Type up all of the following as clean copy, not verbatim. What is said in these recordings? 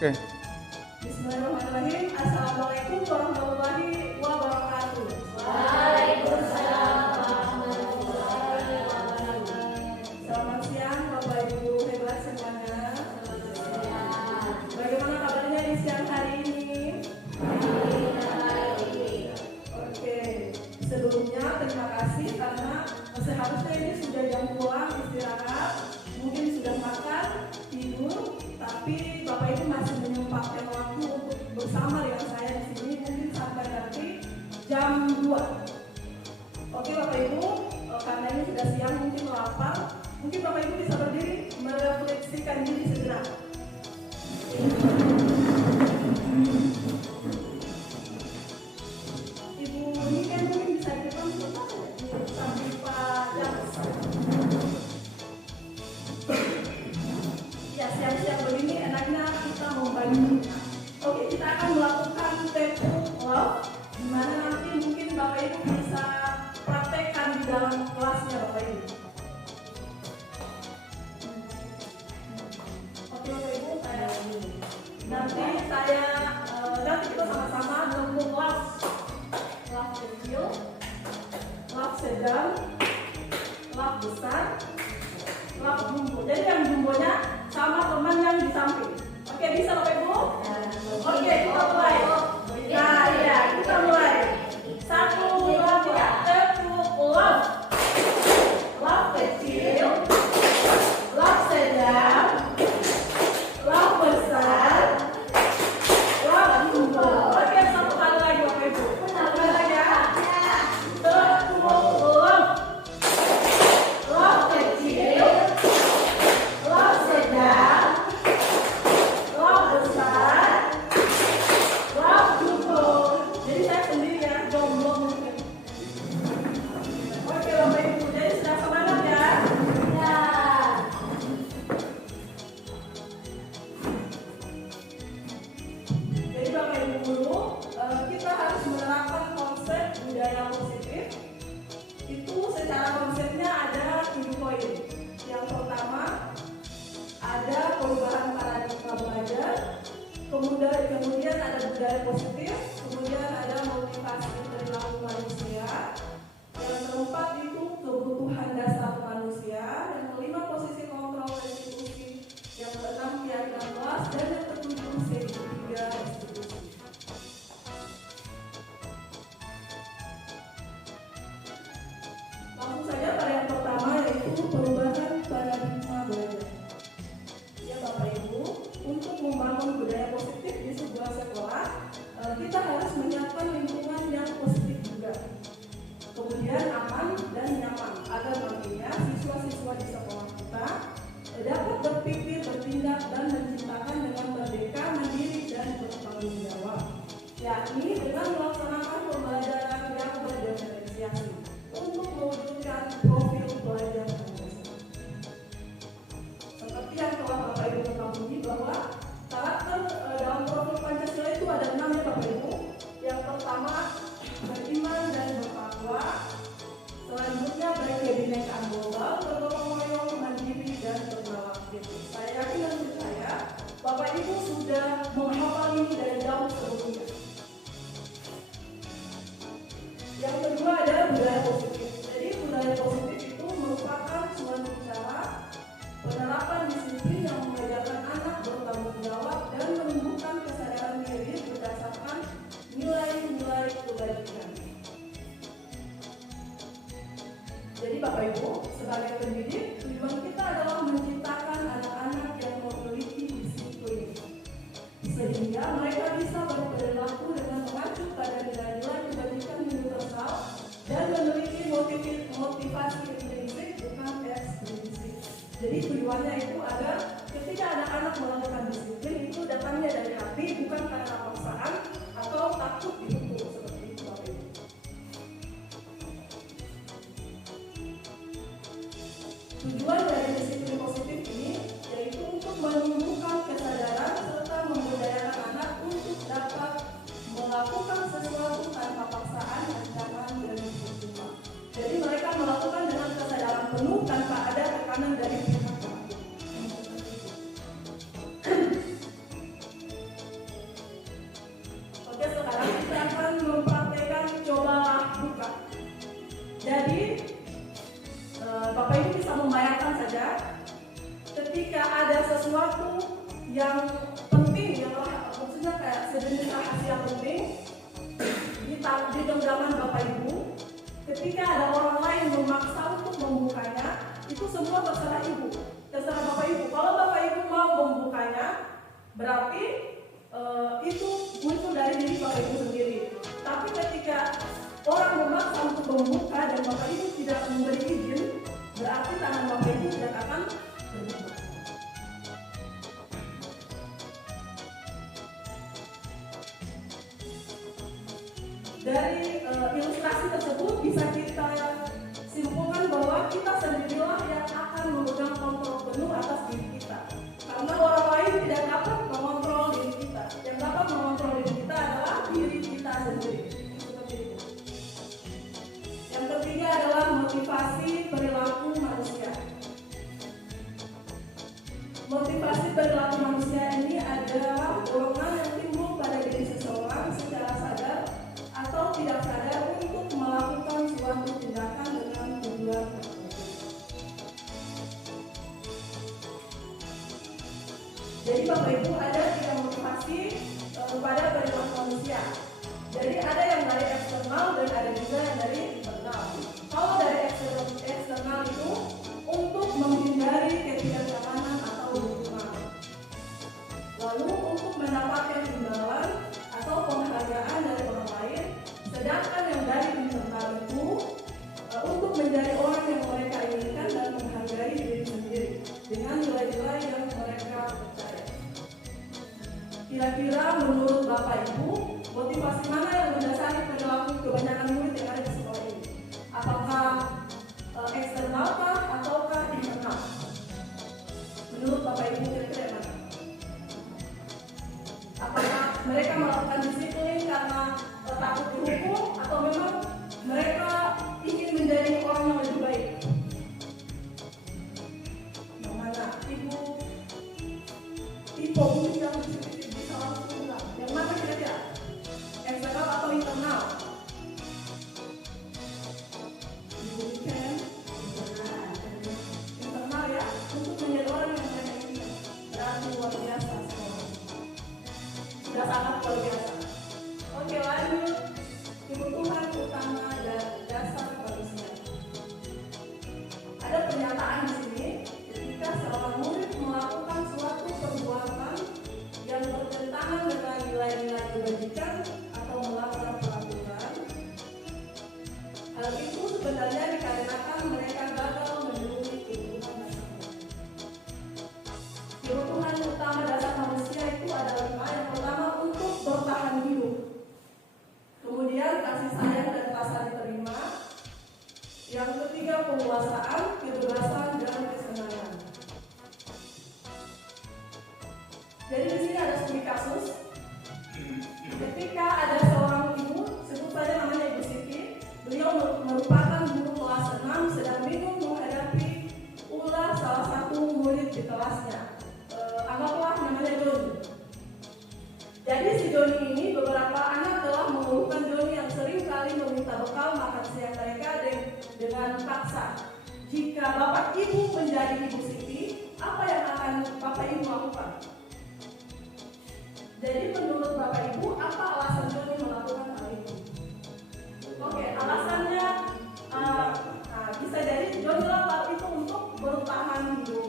Oke. Bismillahirrahmanirrahim. Assalamualaikum warahmatullahi wabarakatuh. Waalaikumsalam warahmatullahi wabarakatuh. Selamat siang Bapak Ibu hebat semuanya. Bagaimana kabarnya di siang hari ini? Oke. Sebelumnya terima kasih karena seharusnya ini sudah jam pulang istirahat, mungkin sudah makan, tidur, tapi Bapak Ibu masih menyempatkan waktu untuk bersama dengan saya di sini mungkin sampai nanti jam 2. Oke Bapak Ibu, karena ini sudah siang mungkin lapar, mungkin Bapak Ibu bisa berdiri merefleksikan diri sejenak. Ibu ini kan mungkin bisa di depan sebentar ya, sambil Pak Jans. Ya siang-siang begini enaknya kita membagi. Oke, kita akan melakukan tempo love, di mana nanti mungkin Bapak Ibu bisa praktekkan di dalam kelasnya Bapak Ibu. Oke Bapak Ibu, nanti kita sama-sama nemu love kecil, love sedang, love besar, love jumbo. Jadi yang jumbonya sama teman yang di samping. Oke, bisa Bapak Ibu? Oke, kita mulai. Nah, ya, kita mulai. 1, 2, 3. Tepuk love. Love kecil. Love sedang. Love besar. Love jumbo. Oke, satu kali lagi Bapak Ibu. Satu lagi ya. Tepuk love. Love kecil. Love sedang. Love besar. Love jumbo. Jadi saya sendiri ya, jomblo mungkin. Oke Bapak Ibu, jadi sudah semangat ya? Ya. Jadi Bapak Ibu guru, kita harus menerapkan konsep budaya positif. Itu secara konsepnya ada 7 poin. Yang pertama, ada perubahan paradigma belajar. Kemudian ada budaya positif. Kemudian ada motivasi perilaku manusia. Yang keempat itu kebutuhan dasar manusia. Yang kelima posisi kontrol restitusi. Yang keenam keyakinan kelas. Dan yang ketujuh segitiga restitusi. Langsung saja pada yang pertama yaitu perubahan paradigma belajar. Ya Bapak Ibu, untuk membangun budaya positif di sebuah sekolah, kita harus menyiapkan lingkungan yang positif juga. Kemudian aman dan nyaman agar nantinya siswa-siswa di sekolah kita dapat berpikir, bertindak dan menciptakan dengan merdeka, mandiri dan bertanggung jawab. Yakni dengan melaksanakan pembelajaran yang berdiferensiasi untuk mewujudkan profil pelajar Pancasila. Seperti yang telah Bapak Ibu ketahui bahwa karakter dalam profil Pancasila itu ada 6 ya Bapak Ibu. Yang pertama beriman dan bertakwa. Selanjutnya berkebinekaan global, bergotong royong, mandiri dan bernalar. Saya yakin dan percaya Bapak Ibu sudah menghafal ini dari jauh sebelumnya. Yang kedua ada budaya positif. Jadi budaya positif itu merupakan suatu cara penerapan disiplin yang mengajarkan anak bertanggung jawab dan menumbuhkan kesadaran diri berdasarkan nilai-nilai kebaikan. Jadi Bapak Ibu, sebagai pendidik, tujuan kita adalah menciptakan anak-anak yang memiliki disiplin, sehingga mereka bisa berperilaku dengan mengacu pada nilai-nilai kebajikan universal dan memiliki motivasi intrinsik bukan ekstrinsik. Jadi tujuannya itu agar ketika anak-anak melakukan disiplin itu datangnya dari hati, bukan karena paksaan atau takut dihukum seperti itu Bapak Ibu. Tujuan dari disiplin positif ini yaitu untuk menumbuhkan kesadaran serta membudayakan anak untuk dapat melakukan sesuatu tanpa paksaan, ancaman, dan hukuman. Jadi mereka melakukan dengan kesadaran penuh tanpa ada tekanan dari pihak lain. di genggaman Bapak Ibu, ketika ada orang lain memaksa untuk membukanya, itu semua terserah Ibu, terserah Bapak Ibu. Kalau Bapak Ibu mau membukanya, berarti itu muncul dari diri Bapak Ibu sendiri. Tapi ketika orang memaksa untuk membuka dan Bapak Ibu tidak memberi izin, berarti tangan Bapak Ibu tidak akan terbuka. Dari ilustrasi tersebut bisa kita simpulkan bahwa kita sendirilah yang akan memegang kontrol penuh atas diri kita. Karena orang lain tidak dapat mengontrol diri kita. Yang dapat mengontrol diri kita adalah diri kita sendiri. Seperti itu. Yang ketiga adalah motivasi perilaku manusia. Motivasi perilaku manusia ini adalah dorongan yang timbul pada diri seseorang secara sadar atau tidak sadar untuk melakukan suatu tindakan dengan tujuan tertentu. Jadi Bapak Ibu ada 3 motivasi pada perilaku manusia. Jadi ada yang dari eksternal dan ada juga yang dari internal. Kalau dari eksternal itu untuk menghindari ketidaknyamanan atau hukuman. Lalu untuk mendapatkan imbalan atau penghargaan dari orang lain. Sedangkan yang dari internal itu untuk menjadi orang yang mereka inginkan dan menghargai diri sendiri dengan nilai-nilai yang mereka percaya. Kira-kira menurut Bapak Ibu, motivasi mana yang mendasari perilaku kebanyakan murid yang ada di sekolah ini? Apakah eksternal kah ataukah internal? Menurut Bapak Ibu kira-kira yang mana? Apakah mereka melakukan disiplin karena takut dihukum atau memang mereka ingin menjadi orang yang lebih baik? Yang mana? Ibu yang bisa langsung bilang. Yang mana kira-kira? Eksternal atau internal? Ibu Ken, internal ya, untuk menjadi orang yang mereka inginkan. Berarti luar biasa sekolah. Sudah sangat luar biasa. Oke, lanjut. Kebutuhan utama dan dasar manusia. Ada pernyataan di sini ketika seorang murid melakukan suatu perbuatan yang bertentangan dengan nilai-nilai kebajikan atau melanggar peraturan. Hal itu sebenarnya dikarenakan mereka gagal memenuhi kebutuhan dasar. Kebutuhan utama dasar manusia itu ada 5. Yang pertama untuk bertahan hidup. Kemudian kasih sayang dan rasa diterima. Yang ketiga penguasaan, kebebasan dan kesenangan. Jadi di sini ada studi kasus. Ketika ada seorang ibu, sebut saja namanya Ibu Siti, beliau merupakan guru kelas 6 sedang bingung menghadapi ulah salah satu murid di kelasnya. Anggaplah namanya Joni. Jadi si Joni ini beberapa anak telah mengeluhkan Joni yang sering kali meminta bekal makan siang mereka dengan paksa. Jika Bapak Ibu menjadi Ibu Siti, apa yang akan Bapak Ibu lakukan? Jadi menurut Bapak Ibu, apa alasan Joni melakukan hal ini? Oke, alasannya bisa jadi Joni lakukan itu untuk bertahan hidup.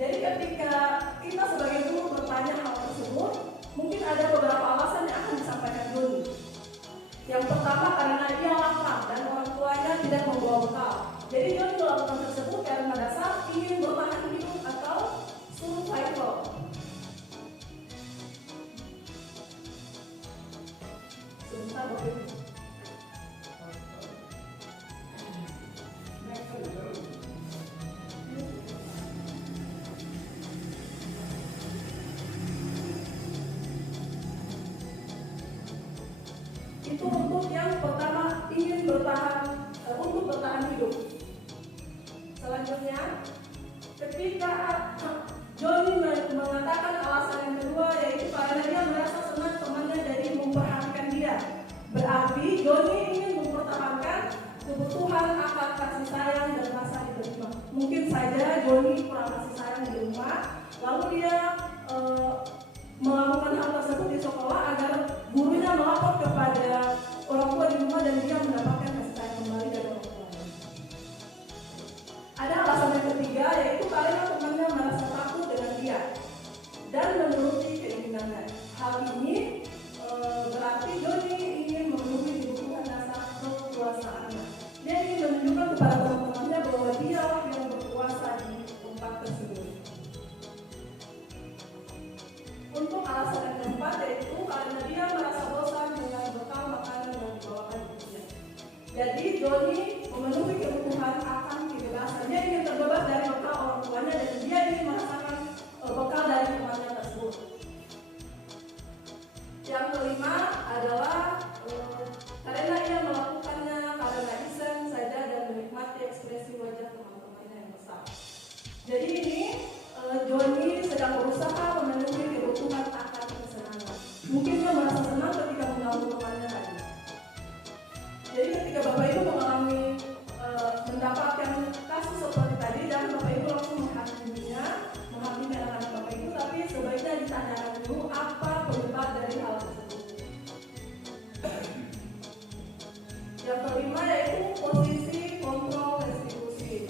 Jadi ketika kita sebagai guru bertanya hal tersebut, mungkin ada beberapa alasan yang akan disampaikan Joni. Yang pertama karena dia lapar dan orang tuanya tidak membawa bekal. Jadi Joni melakukan tersebut karena dasar ingin bertahan hidup atau survival. Sebentar Bapak Ibu. Itu untuk yang pertama ingin untuk bertahan hidup. Selanjutnya, ketika Joni mengatakan alasan yang kedua yaitu karena dia merasa senang temannya dari memperhatikan dia. Berarti Joni ingin mempertahankan kebutuhan akan kasih sayang dan rasa diterima. Mungkin saja Joni kurang kasih sayang di rumah, lalu dia melakukan hal tersebut di sekolah agar gurunya melapor kepada orang Jadi Joni memenuhi kebutuhan akan kebebasan. Dia ingin terbebas dari bekal orang tuanya dan dia ingin merasakan bekal dari temannya tersebut. Yang kelima adalah karena ia melakukannya karena iseng saja dan menikmati ekspresi wajah teman-temannya yang besar. Jadi ini Joni sedang berusaha memenuhi kebutuhan akan kesenangan. Mungkin dia merasa senang ketika mengganggu temannya tadi. Jadi ketika Bapak Ibu mengalami mendapatkan kasus seperti tadi dan Bapak Ibu langsung menghakimi anak-anak Bapak Ibu, tapi sebaiknya ditanyakan dulu apa penyebab dari hal tersebut. Yang kelima yaitu posisi kontrol restitusi.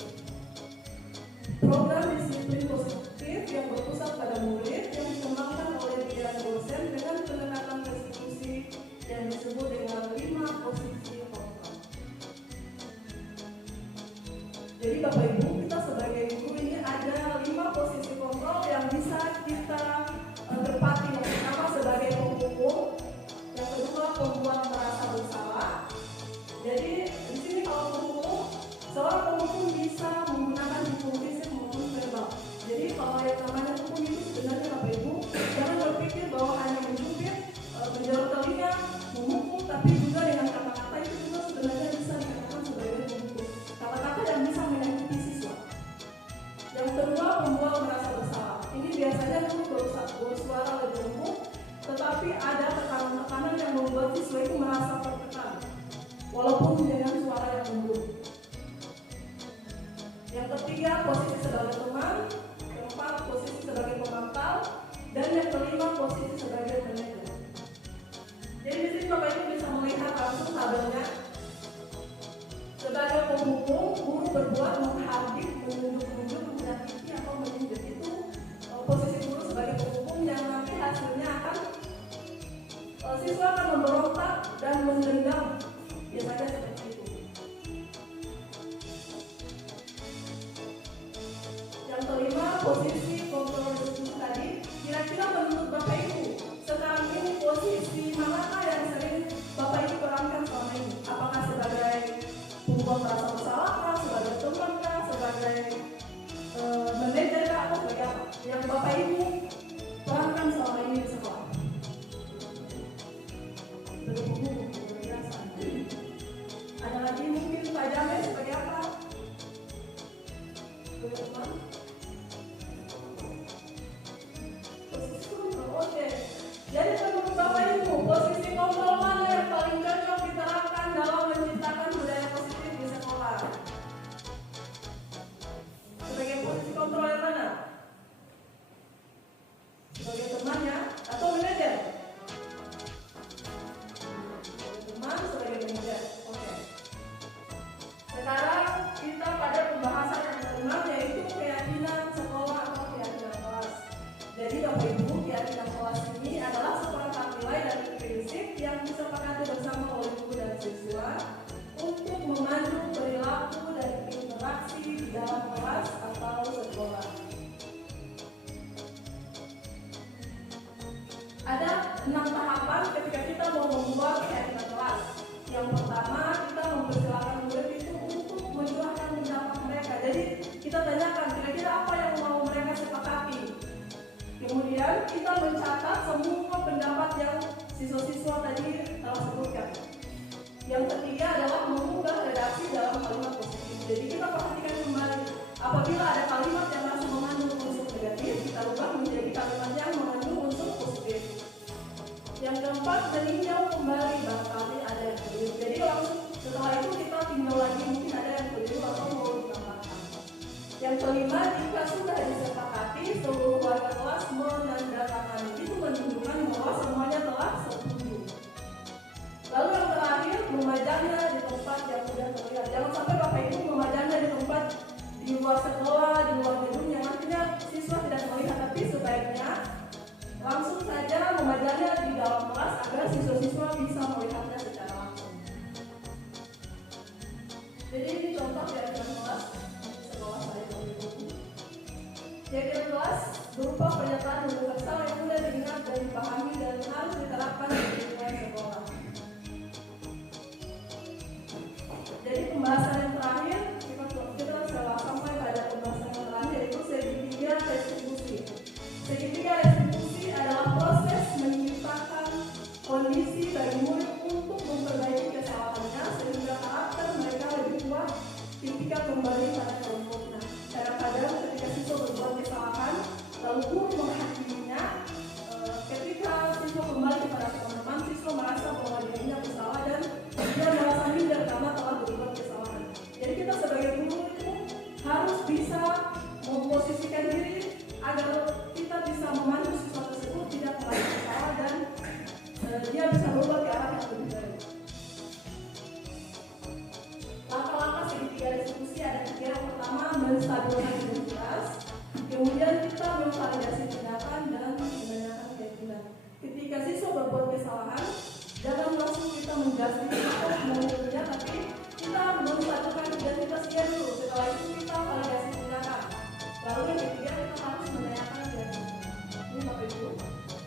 Program disiplin positif yang berpusat pada murid yang dikembangkan oleh bidang dosen dengan pendekatan restitusi yang disebut dengan 5 posisi kontrol. Jadi Bapak Ibu, kita sebagai guru ini ada 5 posisi kontrol yang bisa kita tepati. Yang pertama sebagai penghukum, yang kedua pembuat merasa bersalah. Jadi di sini kalau penghukum, seorang penghukum bisa menggunakan hukum fisik maupun verbal. Jadi kalau yang namanya hukum itu sebenarnya Bapak Ibu jangan berpikir bahwa hanya menjubit, menjorok telinga, memukul, tapi juga dengan kata-kata itu juga sebenarnya bisa dikatakan sebagai penghukum. Kata-kata yang bisa menyakiti siswa. Yang kedua pembuat merasa bersalah. Ini biasanya guru bersuara lebih lembut, tetapi ada tekanan-tekanan yang membuat siswa itu merasa tertekan, walaupun dengan suara yang lembut. Yang ketiga posisi sebagai teman, keempat posisi sebagai pemantau, dan yang kelima posisi sebagai manajer. Jadi di sini Bapak Ibu bisa melihat langsung tabelnya. Sebagai penghukum, guru berbuat menghardik, menunjuk-nunjuk, menyakiti atau menindas. Itu posisi guru sebagai penghukum yang nanti hasilnya akan siswa akan memberontak dan mendendam. Biasanya seperti itu. Yang kelima, posisi kontrol restitusi tadi. Kira-kira menurut Bapak Ibu, sekarang ini posisi manakah yang sering Bapak Ibu perankan selama ini? Apakah sebagai pembuat merasa bersalah, sebagai teman, sebagai manajer, atau sebagai apa? Yang Bapak Ibu perankan selama ini di sekolah? Sebagai pembuku, biasa. Ada lagi mungkin Pak Jamil sebagai apa? Sebagai teman? Posisi kontrol, oke. Jadi menurut Bapak Ibu, posisi kontrol mana yang paling cocok diterapkan dalam menciptakan budaya positif di sekolah? Sebagai posisi kontrol yang mana? Sebagai temannya atau manajer? Teman sebagai manajer. Oke. Sekarang kita pada pembahasan yang kelima yaitu keyakinan sekolah atau keyakinan kelas. Jadi Bapak Ibu, keyakinan kelas ini adalah seperangkat nilai dan prinsip yang disepakati bersama oleh guru dan siswa untuk memandu perilaku dan interaksi di dalam kelas atau sekolah. Ada 6 tahapan ketika kita mau membuat keyakinan kelas. Yang pertama, kita mempersilakan murid itu untuk mencurahkan pendapat mereka. Jadi kita tanyakan kira-kira apa yang mau mereka sepakati. Kemudian kita mencatat semua pendapat yang siswa-siswa tadi telah sebutkan. Yang ketiga adalah mengubah redaksi dalam kalimat positif. Jadi kita perhatikan kembali apabila ada kalimat yang masih mengandung unsur negatif, kita ubah menjadi kalimat yang mengandung unsur positif. Yang keempat, meninjau kembali barangkali ada yang keliru. Jadi langsung setelah itu kita tinjau lagi mungkin ada yang keliru atau mau ditambahkan. Yang kelima, jika sudah disepakati seluruh warga kelas menandatangani, itu menunjukkan bahwa semuanya telah setuju. Lalu yang terakhir, memajangnya di tempat yang sudah terlihat. Jangan sampai Bapak Ibu memajangnya di tempat di luar sekolah, di luar gedung yang nantinya siswa tidak melihat, tapi sebaiknya langsung saja memajangnya di dalam kelas agar siswa-siswa bisa melihatnya secara langsung. Jadi ini contoh keyakinan kelas di sekolah saya Bapak Ibu. Keyakinan kelas berupa pernyataan universal yang mudah diingat dan dipahami dan harus diterapkan di lingkungan sekolah. menstabilkan identitas. Kemudian kita memvalidasi tindakan dan menanyakan keyakinan. Ketika siswa berbuat kesalahan, jangan langsung kita menjustifikasi menurutnya, tapi kita menstabilkan identitas dia dulu. Setelah itu kita validasi tindakan. Lalu yang ketiga kita harus menanyakan keyakinan. Ini Bapak Ibu,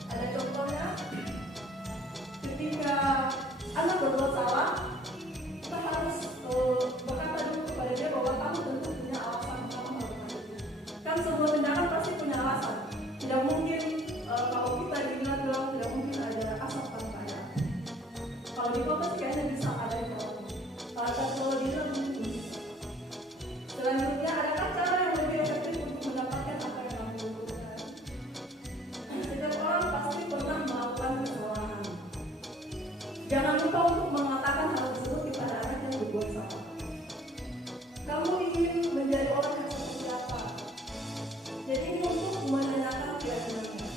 ada contohnya. Ketika anak berbuat salah, kita harus berkata dulu kepada dia bahwa kamu tentu punya alasan kamu melakukan itu. Kan semua tindakan pasti punya alasan. Tidak mungkin kalau kita bilang tidak mungkin ada asap tanpa air. Kalau di kota sih kayaknya bisa ada di bawah. Kalau di dalam mungkin bisa. Selanjutnya, adakah cara yang lebih efektif untuk mendapatkan apa yang kamu butuhkan? Setiap orang pasti pernah melakukan kesalahan. Jangan lupa untuk mengatakan hal tersebut kepada anak yang berbuat salah. Kamu ingin menjadi orang yang seperti apa? Jadi ini untuk menanyakan keyakinannya.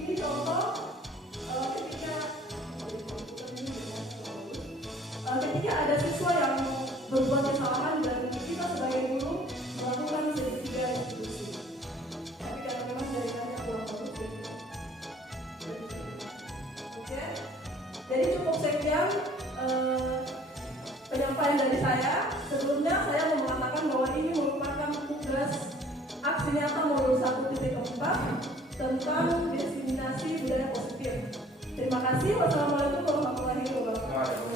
Ini contoh ketika ada siswa yang berbuat kesalahan dan kita sebagai guru melakukan segitiga institusi. Tapi karena memang jaringannya kurang bagus gitu. Oke, jadi cukup sekian penyampaian dari saya. Sebelumnya saya mau mengatakan bahwa ini merupakan tugas aksi nyata modul 1.4 tentang diskriminasi budaya positif. Terima kasih. Wassalamualaikum warahmatullahi wabarakatuh.